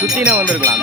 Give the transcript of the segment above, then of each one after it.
சுத்தினா வந்துருக்கலாம்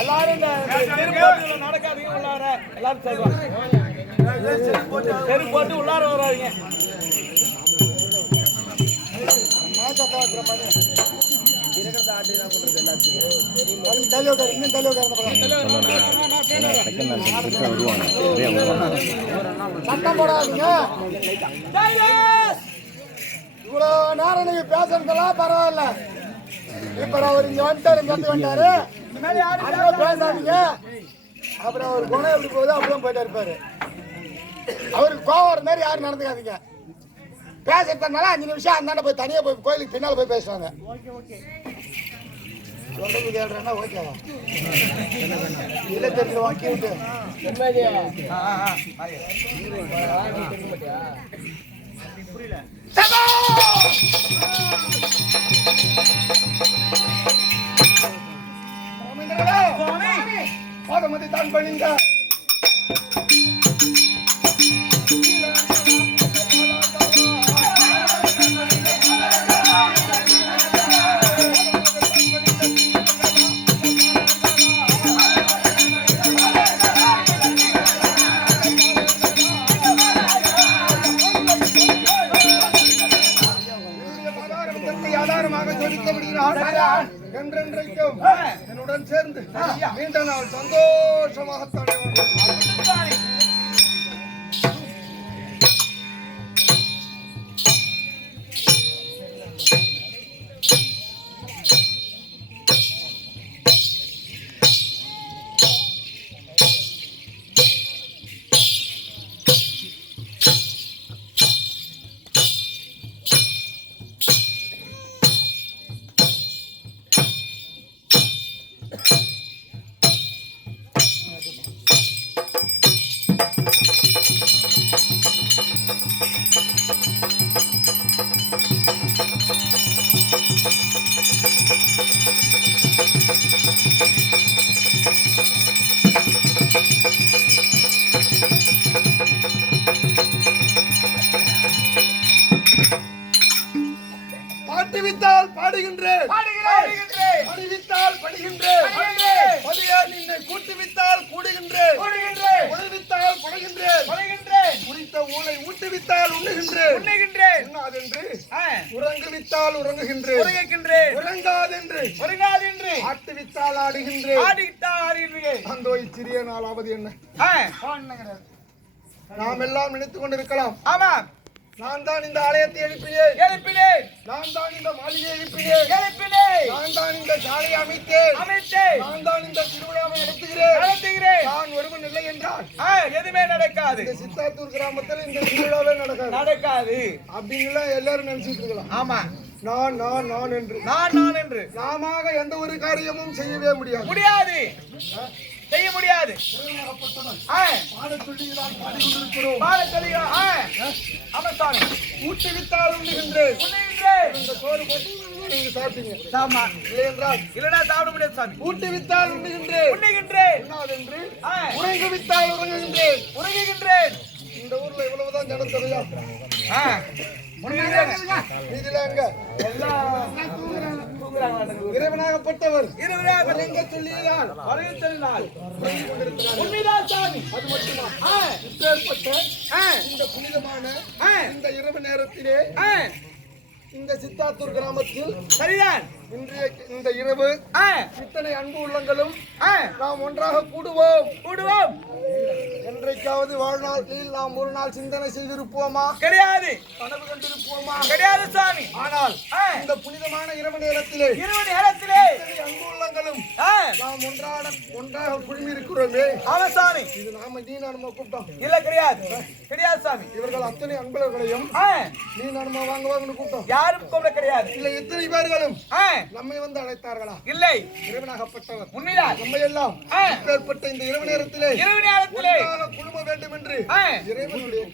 எல்லாரும் நடக்காதீங்க எல்லாரும் சொல்லுவாங்க. சரி போட்டு உள்ளார வராங்க. சட்டம் போடாதீங்க. இவ்வளோ நேரம் நீங்க பேசுறதெல்லாம் பரவாயில்ல. இப்ப அவர் இங்க வந்துட்டாரு பேசாதீங்க. அப்புறம் அவர் குணம் எப்படி போகுது அப்படிதான் போயிட்டா இருப்பாரு. அவருக்கு கோவம் வர மாதிரி யாரும் நடந்துக்காதீங்க. பேசுறதுனால 5 நிமிஷம் அந்தாண்ட போய் தனியா போய் கோயிலுக்கு பின்னால போய் பேசுவாங்க. சொல்றது கேள்றா ஓகேவா? இல்ல தெரிஞ்சு வாக்கி விட்டு புரியல. பாதமதி தான் பண்ணிங்க. என்றென்றைக்கும் என்னுடன் சேர்ந்து நீண்ட நாள் சந்தோஷமாக பாட்டுவித்தால் பாடுகின்றேன், படிவித்தால் படிக்கின்றேன், நின்னை கூட்டுவித்தால் கூடுகின்றேன், உழைவித்தால் குறைகின்றேன், குறித்த ஊனை ஊட்டுவித்தால் உண்ணுகின்றேன், உண்ணாதென்று உறங்குவித்தால் உறங்குகின்றேன், உறங்காதென்று ஆட்டுவித்தால் ஆடுகின்றேன். அந்த சிறிய நாளாவது என்ன நாம் எல்லாம் நினைத்துக் கொண்டிருக்கலாம். ஆமாம், நான் தான் இந்த ஆலயத்தை எழுப்பினேன், நான் தான் இந்த மாளிகையை எழுப்பினேன், நான் தான் இந்த சாலையை அமைத்தேன், நான் தான் இந்த திருவிழாவை நடத்துகிறேன். நான் ஒருவன் இல்லை என்றால் எதுவுமே நடக்காது. இந்த சித்தாத்தூர் கிராமத்தில் இந்த திருவிழாவே நடக்காது அப்படின்னு எல்லாரும் நினைச்சிட்டு இருக்கலாம். ஆமா, நான் நான் நான் என்று நாம எந்த ஒரு காரியமும் செய்யவே முடியாது. செய்ய முடியாது. ஊட்டுவித்தால் உண்ணுகின்றேன். சாப்பிட முடியாது சாமி. ஊட்டுவித்தால் உண்ணுகின்றேன், உறங்குவித்தால் உறங்குகின்றேன். இந்த ஊர்ல இவ்வளவுதான் ஜனத்தொகையா? இறைவனாகப்பட்டவர் சொல்லினால் அது மட்டுமா? இந்த புனிதமான இந்த இரவு நேரத்திலே இந்த சித்தாத்தூர் கிராமத்தில் சரிதான் இன்றைய இந்த இரவு இத்தனை அன்பு உள்ளங்களும் நாம் ஒன்றாக கூடுவோம். என்றைக்காவது வாழ்நாளில் நாம் ஒரு நாள் சிந்தனை செய்திருப்போமா? கிடையாது. கனவு கண்டிருப்போமா? கிடையாது சாமி. ஆனால் இந்த புனிதமான இரவு நேரத்திலே அன்பு உள்ளங்களும் நாம் ஒன்றாக குழுமி இருக்கிறோமே. ஆமா சாமி, இது நாம நீ நானுமா கூப்பிட்டோம்? இல்ல, கிடையாது சாமி. இவர்கள் அத்தனை அன்பர்களையும் நீ நானுமா வாங்குவாங்கன்னு கூப்பிட்டோம். யாரும் கூப்பிட கிடையாது. இல்ல, இத்தனை பேர்களும் நம்மை வந்து அழைத்தார்களா? இல்லை. இறைவனாகப்பட்டவர் உண்மைதான் நம்ம எல்லாம் ஏற்பட்ட இந்த இரவு நேரத்திலே குழும வேண்டும் என்று இறைவனுடைய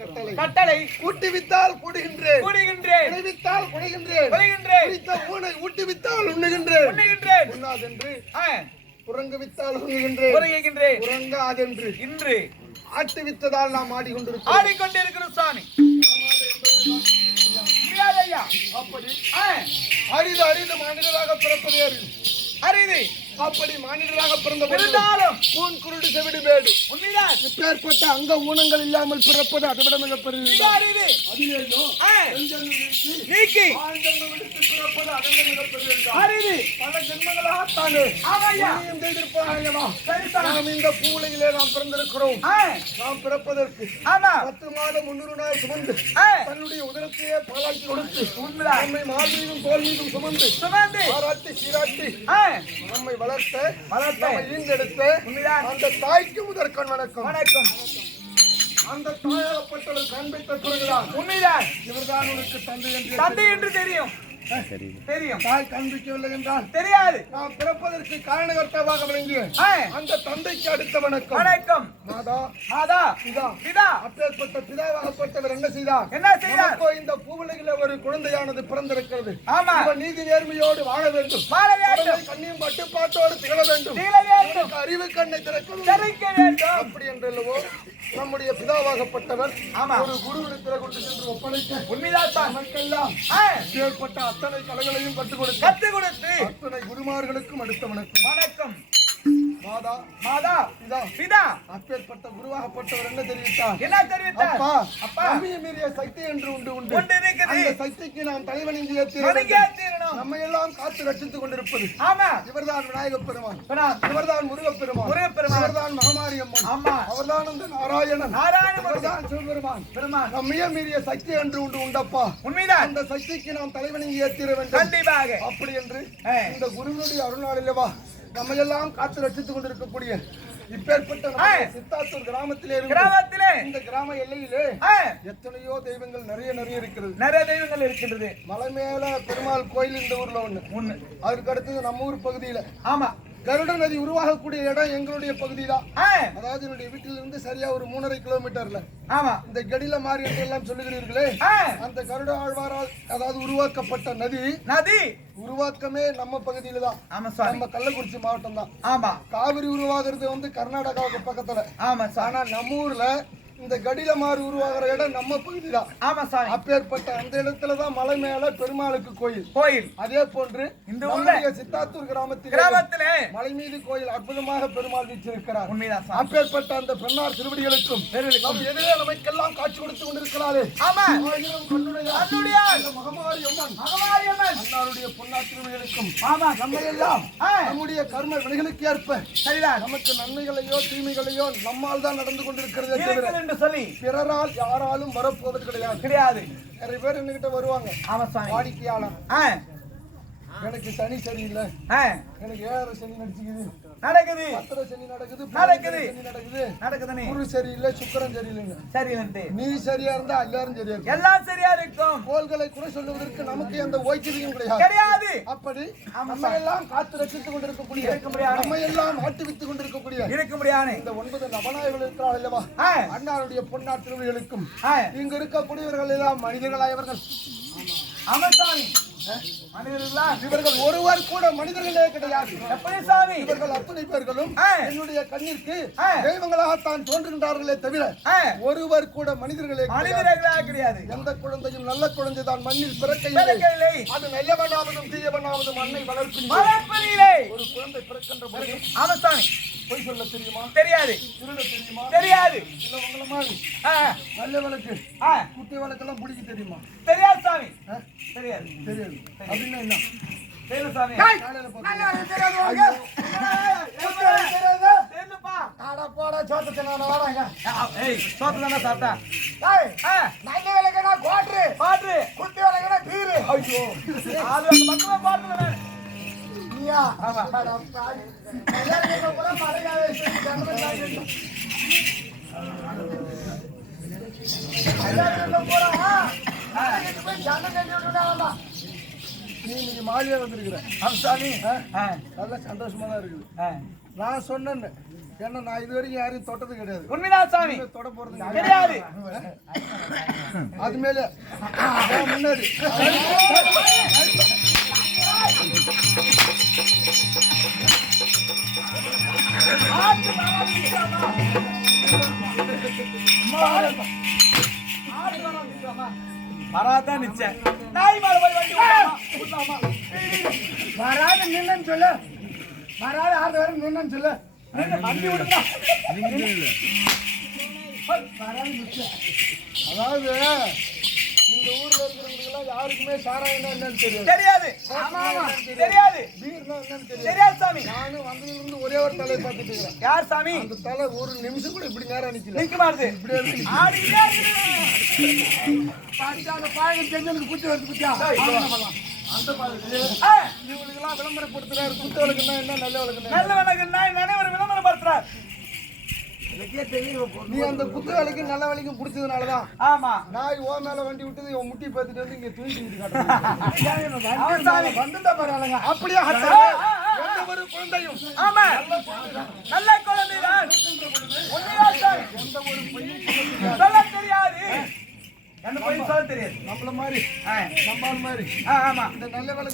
கட்டளை. ஊட்டுவித்தால் கூடுகின்றேன், உழைவித்தால் குறைகின்றேன், குறித்த ஊனை ஊட்டுவித்தால் உண்ணுகின்றேன், உண்ணாதென்று உறங்குவித்தால் உறங்குகின்றேன், உறங்காதென்று இன்று ஆட்டுவித்ததால் நாம் ஆடிக்கொண்டிருக்கிறோம் சாமி. அப்படி அரிது மனிதராக பிறப்பதே அரிது. அப்படி மாநிலராக பிறந்த இருந்தாலும் கூன் குருடு செவிடு வேடு உண்மைதான். இப்பேற்பட்ட அங்க ஊனங்கள் இல்லாமல் பிறப்பது அதை விட மிகப்பெரிய மிக அரிது. அதிலேயும் ஆ, கொஞ்சம் நீக்கி ஆண்டவனை விடுத்து பிறப்பது அதை விட மிகப்பெரிய அரிது. பல ஜென்மங்களாகத்தானே ஆமையா. புண்ணியம் செய்திருப்பான் அல்லவா? சரிதான். நாம் இந்த பூவுலகிலே நாம் பிறந்திருக்கிறோம். ஆ, நாம் பிறப்பதற்கு ஆமா. 10 மாதம் 300 நாள் சுமந்து ஆ, தன்னுடைய உதரத்தையே பாலாக்கி கொடுத்து உண்மைதான். நம்மை மார் மீதும் தோல் மீதும் சுமந்து சுமந்து பாராட்டி சீராட்டி ஆ, நம்மை வளர்த்த வளர்த்த. நம்மை ஈண்டெடுத்த உண்மைதான். அந்த தாய்க்கு முதற்கண் வணக்கம். வணக்கம். அந்த தாயாகப்பட்டவர் காண்பித்த பிறகுதான் உண்மைதான். இவர்தான் உனக்கு தந்தை என்று தந்தை என்று தெரியும். தெரியும். தாய் காண்பிக்கவில்லை என்றால் தெரியாது. நாம் பிறப்பதற்கு காரணகர்த்தாவாக விளங்கிய ஆ, அந்த தந்தைக்கு அடுத்த வணக்கம். வணக்கம். மாதா மாதா பிதா பிதா அப்பேற்பட்ட பிதாவாகப்பட்டவர் என்ன செய்தார்? என்ன செய்தார்? நமக்கோ இந்த பூவுலகில ஒரு குழந்தையானது பிறந்திருக்கிறது. ஆமா. இவர் நீதி நேர்மையோடு வாழ வேண்டும். வாழ வேண்டும். குழந்தை கண்ணியும் கட்டுப்பாட்டோடு திகழ வேண்டும். திகழ வேண்டும். இவருக்கு அறிவு கண்ணை திறக்க வேண்டும். தெரிவிக்க வேண்டும். அப்படி என்றல்லவோ நம்முடைய பிதாவாகப்பட்டவர் ஆமா. ஒரு குருவிடத்தில் கொண்டு சென்று ஒப்படைக்க உண்மைதான் தான். நமக்கெல்லாம் ஆ, ஏற்பட்ட அத்தனை கலைகளையும் கற்றுக் கொடுக்க கத்துக் கொடுத்து அத்தனை குருமார்களுக்கும் அடுத்த வணக்கம். வணக்கம். மாதா மாதா பிதா பிதா அப்பேற்பட்ட குருவாகப்பட்டவர் என்ன தெரிவித்தார்? என்ன தெரிவித்தார்? அப்பா அப்பா. நம்மைய மீறிய சக்தி என்று உண்டு கொண்டு இருக்குது. அந்த சக்திக்கு நாம் தலைவணங்கிய வணங்கியே தீரணும். நம்மை எல்லாம் காத்து ரட்சித்துக் கொண்டிருப்பது ஆமா. இவர்தான் விநாயகப் பெருமான், பிரணாம். இவர்தான் முருகப்பெருமான், முருகப்பெருமான். இவர்தான் மகமாரியம்மன், ஆமா. அவர்தான் அந்த நாராயணன், நாராயண இவர்தான் சிவபெருமான். பெருமான். நம்மைய மீறிய சக்தி என்று உண்டு உண்டப்பா. உண்மைதான். அந்த சக்திக்கு நாம் தலைவணங்கி ஏற்றிட வேண்டும். கண்டிப்பாக. அப்படி என்று ஆ. இந்த குருவினுடைய அருளாளவா நம்மையெல்லாம் காத்து ரட்சித்துக் கொண்டிருக்கக்கூடிய இப்பேற்பட்ட நம்முடைய சித்தாத்தூர் கிராமத்திலே இருந்து கிராமத்திலே இந்த கிராம எல்லையிலே ஆ, எத்தனையோ தெய்வங்கள் நிறைய இருக்கிறது. நிறைய தெய்வங்கள் இருக்கின்றது. மலை மேல பெருமாள் கோயில் இந்த ஊர்ல ஒண்ணு. ஒண்ணு. அதுக்கு அடுத்தது நம்ம ஊர் பகுதியில ஆமா. கருட நதி உருவாகக்கூடிய இடம் எங்களுடைய பகுதி தான். ஆ, அதாவது என்னுடைய வீட்டிலிருந்து சரியா ஒரு 3.5 கிலோமீட்டர்ல ஆமா. இந்த கடில மாறி என்று எல்லாம் சொல்லுகிறீர்களே, ஆ, அந்த கருட ஆழ்வாரால் அதாவது உருவாக்கப்பட்ட நதி நதி. உருவாக்கமே நம்ம பகுதியில தான். ஆமா சாமி. நம்ம கள்ளக்குறிச்சி மாவட்டம் தான். ஆமா. காவிரி உருவாகிறது வந்து கர்நாடகாவுக்கு பக்கத்துல. ஆமா சாமி. ஆனா நம்ம ஊர்ல இந்த கடில மாறு உருவாகிற இடம் நம்ம பகுதி தான். ஆமா சாமி. அப்பேற்பட்ட அந்த இடத்துலதான் மலை மேல பெருமாளுக்கு கோயில். கோயில். அதே போன்று இந்த நம்முடைய சித்தாத்தூர் கிராமத்திலே கிராமத்திலே மலை மீது கோயில் அற்புதமாக பெருமாள் வீற்றிருக்கிறார். உண்மைதான் சாமி. அப்பேற்பட்ட அந்த பெண்ணார் திருவடிகளுக்கும் நம் எதிரே நமக்கெல்லாம் காட்சி கொடுத்து கொண்டிருக்கிறாரே ஆமா. ஆயிரம் கண்ணுடைய கண்ணுடையார். இந்த மகமாரி அம்மன் மகமாரியம்மன். அன்னாருடைய பொன்னார் திருவடிகளுக்கும் ஆமா. நம்ம எல்லாம் ஆ, நம்முடைய கர்ம வினைகளுக்கு ஏற்ப சரிதான். நமக்கு நன்மைகளையோ தீமைகளையோ நம்மால் தான் நடந்து கொண்டிருக்கிறதே தவிர இருக்குது என்று சொல்லி பிறரால் யாராலும் வரப்போவது கிடையாது. கிடையாது. நிறைய பேர் என்கிட்ட வருவாங்க. ஆமா சாமி. வாடிக்கையாளர் ஆ, எனக்கு சனி சரியில்லை, ஆ, எனக்கு 7 சனி நடிச்சுக்குது, நடக்குது. 10 சனி நடக்குது, நடக்குது. 12 சனி நடக்குது, நடக்குதுன்னு குரு சரியில்லை, சுக்கிரன் சரியில்லைங்க. சரி நன்றி. நீ சரியா இருந்தா எல்லாரும் சரியா இருக்கும். எல்லாம் சரியா இருக்கும். கோள்களை குறை சொல்வதற்கு நமக்கு எந்த ஓய்ச்சரியும் கிடையாது. கிடையாது. அப்படி நம்ம எல்லாம் காத்து ரசித்துக் கொண்டிருக்கக்கூடிய இருக்க முடியாது. நம்ம எல்லாம் ஆட்டுவித்துக் கொண்டிருக்கக்கூடிய இருக்க முடியாது. இந்த 9 நபநாயகர்கள் இருக்கிறார் அல்லவா, ஆ, அண்ணாருடைய பொன்னார் திருவிழிகளுக்கும் ஆ, இங்கு இருக்கக்கூடியவர்கள் எல்லாம் மனிதர்களாயவர்கள். ஆமா சாமி. மனிதர்களா? இவர்கள் ஒருவர் கூட மனிதர்களே கிடையாது. எப்படி சாமி? இவர்கள் அத்தனை பேர்களும் ஆ, என்னுடைய கண்ணிற்கு ஆ, தெய்வங்களாகத்தான் தோன்றுகின்றார்களே தவிர ஆ, ஒருவர் கூட மனிதர்களே கிடையாது. மனிதர்களா கிடையாது. எந்த குழந்தையும் நல்ல குழந்தை தான் மண்ணில் பிறக்கையில்லை. பிறக்கவில்லை. அது நல்லவனாவதும் தீயவனாவதும் மண்ணை வளர்ப்பில்லை. வளர்ப்பதில்லை. ஒரு குழந்தை பிறக்கின்ற போது ஆமா சாமி. பொய் சொல்ல தெரியுமா, தெரியாது. திருட தெரியுமா, தெரியாது. இல்ல உங்களை மாதிரி ஆ, நல்ல வழக்கு ஆ, குட்டி வழக்கெல்லாம் பிடிக்க தெரியுமா? தெரியாது சாமி. ஆ? தெரியாது. தெரியாது. அப்படின்னா என்ன? தெரியும் சாமி. காலையில பார்த்து தெரியுதுப்பா. ஆடா போடா சோத்துக்கு நான் வராங்க. ஏய், சோத்து தானே சாப்பிட்டா? ஏய், ஆ, நல்ல விளக்குனா கோட்ரு, பாட்டு. குட்டி விளக்குனா பீரு. ஐயோ அது அந்த பக்கமா பாட்டு. நீயா? ஆமா. அட பாவி. எல்லாரும் கூட மழையாவே ஜனமத்தாங்க. எல்லாரும் போறா. அதுக்கு போய் சண்டை கட்டி விட்டுட்டாங்க. நீ இன்னைக்கு மாலியா வந்திருக்கிற. அம்சாமி. ஆ, நல்ல சந்தோஷமா தான் இருக்குது. ஆ. நான் சொன்னேன், ஏன்னா நான் இது வரைக்கும் யாரையும் தொட்டது கிடையாது. உண்மைதான் சாமி. தொட போறது கிடையாது. அது மேல முன்னாடி வராதான் நிச்சயம். நாய் மேல போய் வண்டி விடலாமா? வராது நின்னு சொல்லு. வராது ஆறு வரை நின்னு சொல்லு வண்டி விடுங்க அதாவது இந்த ஊர்ல இருக்கிறவங்களுக்கெல்லாம் யாருக்குமே சாராயம்னா என்னன்னு தெரியும் தெரியாது தெரியாது பீர்னா என்னன்னு தெரியும் தெரியாது சாமி. நானும் வந்ததுல இருந்து ஒரே ஒரு தலையை பார்த்துட்டு இருக்கிறேன். யார் சாமி? அந்த தலை ஒரு நிமிஷம் கூட இப்படி நேரம் நிக்கல. நிக்க மாட்டுது. இப்படியே இருக்கு. ஆடிக்கிட்டே இருக்குது. பாடிட்டாங்க பாயங்க தெரிஞ்சவனுக்கு குச்சி வருது குச்சியா அந்த மாதிரி இவங்களுக்கெல்லாம் விளம்பரப்படுத்துறாரு. குத்த விளக்குன்னா என்ன நல்ல விளக்குன்னா நல்ல வணக்கம்னா என்னன்னு ஒரு விளம்பரப்படுத்துறார். நீ அந்த குத்த வேலைக்கு நல்ல வேலைக்கும் பிடிச்சதுனாலதான் ஆமா நாய் ஓ மேல வண்டி விட்டது இவன் முட்டி பார்த்துட்டு வந்து இங்க தூக்கி காட்டுறாங்க. வந்துட்டா பரவாயில்லைங்க. அப்படியே எந்த ஒரு குழந்தையும் ஆமா நல்ல குழந்தைதான் எந்த ஒரு பொய்யும் சொல்ல தெரியாது. எந்த பொய்யும் சொல்ல தெரியாது. நம்மள மாதிரி நம்மால் மாதிரி ஆமா இந்த நல்ல வேலை